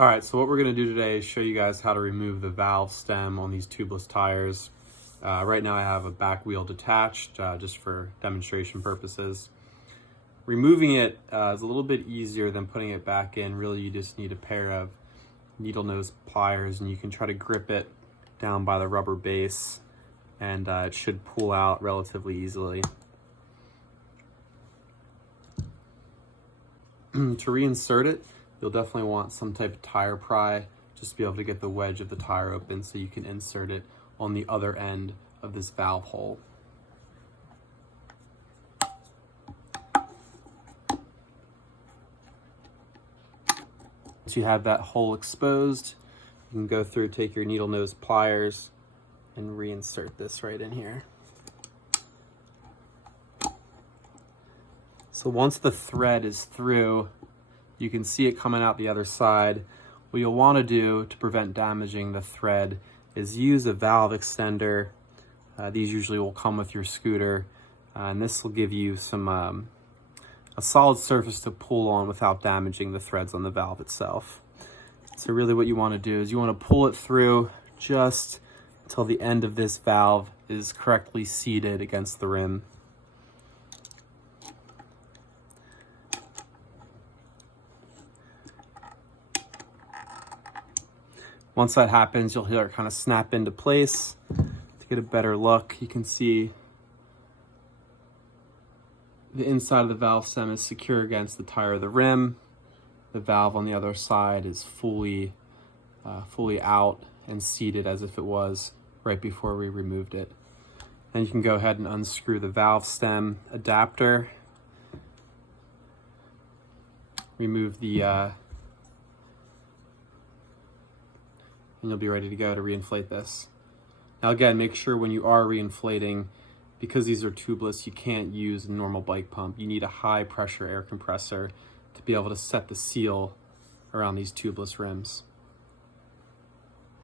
All right, so what we're gonna do today is show you guys how to remove the valve stem on these tubeless tires. Right now I have a back wheel detached just for demonstration purposes. Removing it is a little bit easier than putting it back in. Really, you just need a pair of needle nose pliers and you can try to grip it down by the rubber base and it should pull out relatively easily. To reinsert it, you'll definitely want some type of tire pry just to be able to get the wedge of the tire open so you can insert it on the other end of this valve hole. Once you have that hole exposed, you can go through, take your needle nose pliers and reinsert this right in here. So once the thread is through, you can see it coming out the other side. What you'll want to do to prevent damaging the thread is use a valve extender. These usually will come with your scooter, and this will give you some a solid surface to pull on without damaging the threads on the valve itself. So really what you want to do is you want to pull it through just until the end of this valve is correctly seated against the rim. Once that happens, you'll hear it kind of snap into place. To get a better look, you can see the inside of the valve stem is secure against the tire of the rim. The valve on the other side is fully out and seated as if it was right before we removed it. And you can go ahead and unscrew the valve stem adapter. Remove the and you'll be ready to go to reinflate this. Now again, make sure when you are reinflating, because these are tubeless, you can't use a normal bike pump. You need a high pressure air compressor to be able to set the seal around these tubeless rims.